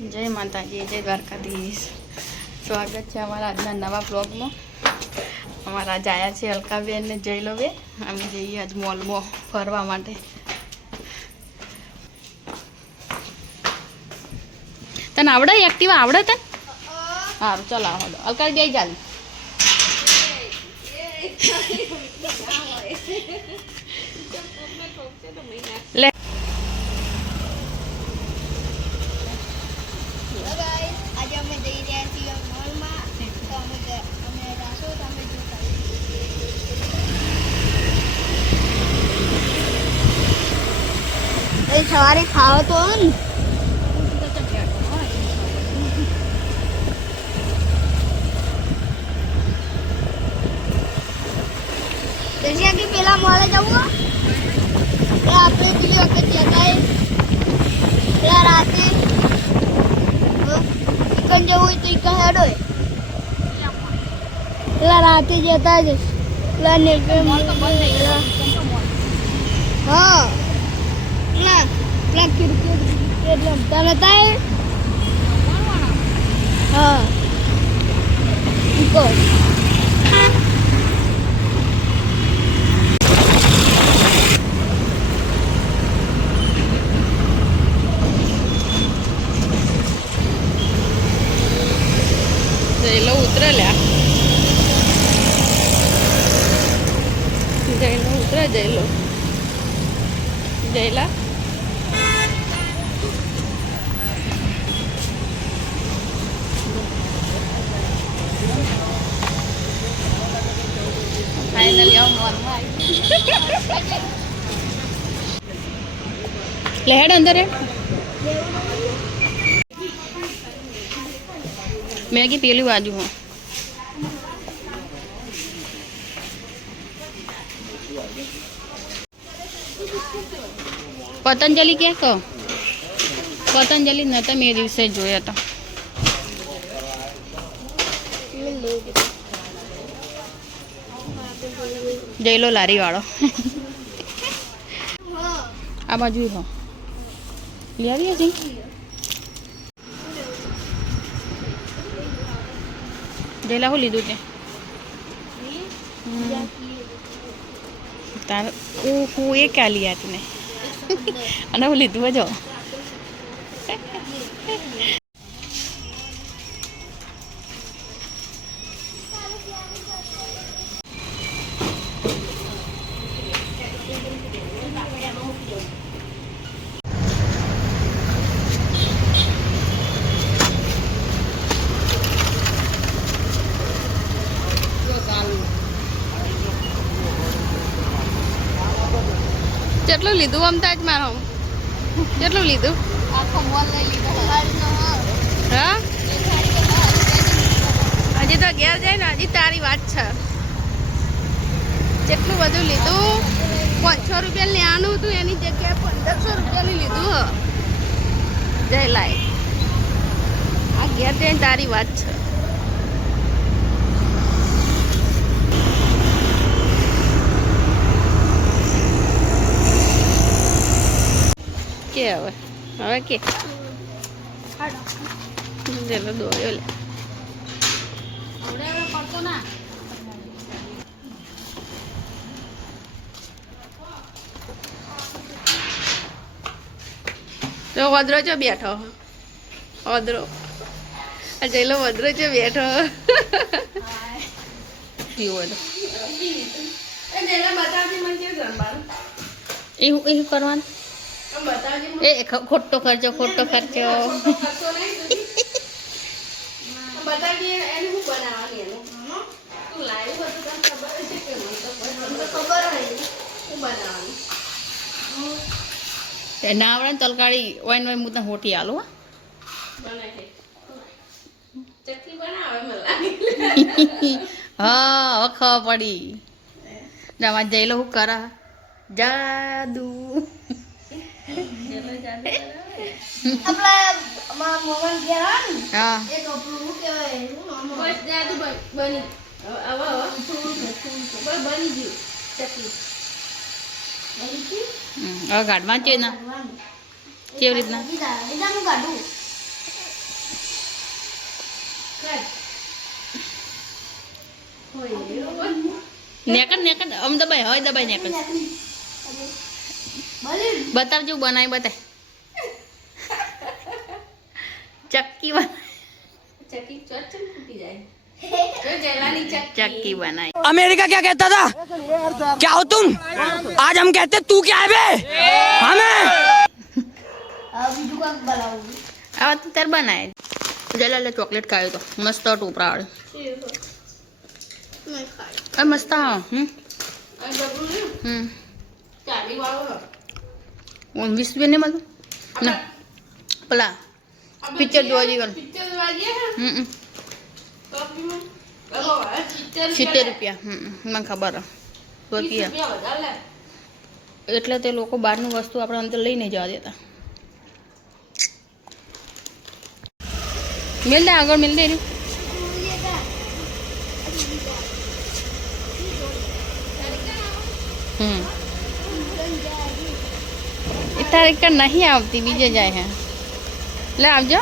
जय माता जी, जय द्वारकाधीश। स्वागत है हमारा આજના નવા બ્લોગમાં। અમારા આજ આવ્યા છે અલકાબેન ને જયલોબેન। અમે જઈએ આજ મોલમાં ફરવા માટે। તને આવડે એક્ટિવા આવડે તને? સારું ચાલ આવો અલકા જઈ ચાલ। લે सवारे खाओ तो जैसे कि पहला मॉल जाऊंगा आपने पीली वक्त जगह है या राते इकन जाऊँ तो इकन हेडो है या राते जाता है ला नेल पे मॉल तो बंद नहीं है हाँ ला ला क्रिकेट रमता रहता है हाँ इनको જયલો ઉતરે લ્યા જયલો ઉતરે જયલો જયલા ફાઇનલી આવ મોલમાં આવી લે હેડ અંદર હેડ मैगी पीली बाजू हूँ पतंजलि क्या कहो पतंजलि न तो मेरे दिवसे जोया था जयलो लारी वालों आ बाजू हो लिया दिया जी जयला हो लीधु ते तार ओ ये क्या लिया तूने अने हो लीधु है जो કેટલું લીધું આમ તાજ મારો કેટલું લીધું આખો મોલ લઈ લીધો હા હજી તો ઘેર જાય ને હજી તારી વાત છે કેટલું બધું લીધું 500 રૂપિયા લેવાનું હતું એની જગ્યાએ 1500 રૂપિયાનું લીધું હ જય લાય આ ઘેર જઈને તારી વાત છે के हवे हवे के चलो दोयो ले ओडे હવે પડતો ના તો વદરો જો બેઠો વદરો આ જઈલો વદરો જો બેઠો પીવો તો એ જઈલા બતાવતી મને કે જમવાનું એ કરવાનું ए खोटो खर्चो ना आवड़े तलकारी वाइन वाइन मुद्दा होटी आलो हाँ खा पड़ी जमा जैलो हूँ करा जादू अपना मोहन क्या हाँ एक अपलू के बस जादू बनी अब बस बनी जी चक्की बनी थी और गाड़ में चाहिए ना કેવી રીતના લીધાનું કાઢું નેકર આમ દબાય હોય દબાય નેકર બતાવજો બનાવી બતાય ચક્કી चक्की बनाई। अमेरिका क्या कहता था? क्या हो तुम? आज हम कहते तू क्या है बे? हमें अब तो तेरे बनाए जला चॉकलेट खाए तो मस्त टोपरा मस्त हाँ विश्व ने मतलब ना पला पिक्चर जो जीवन 70 રૂપિયા મને ખબર એટલે તે લોકો બહારનું વસ્તુ આપણે અંદર લઈને જવા દેતા મિલ દે આગળ મિલ દે એ તારીખ નહીં આવતી બીજે જાય હે લે આવજો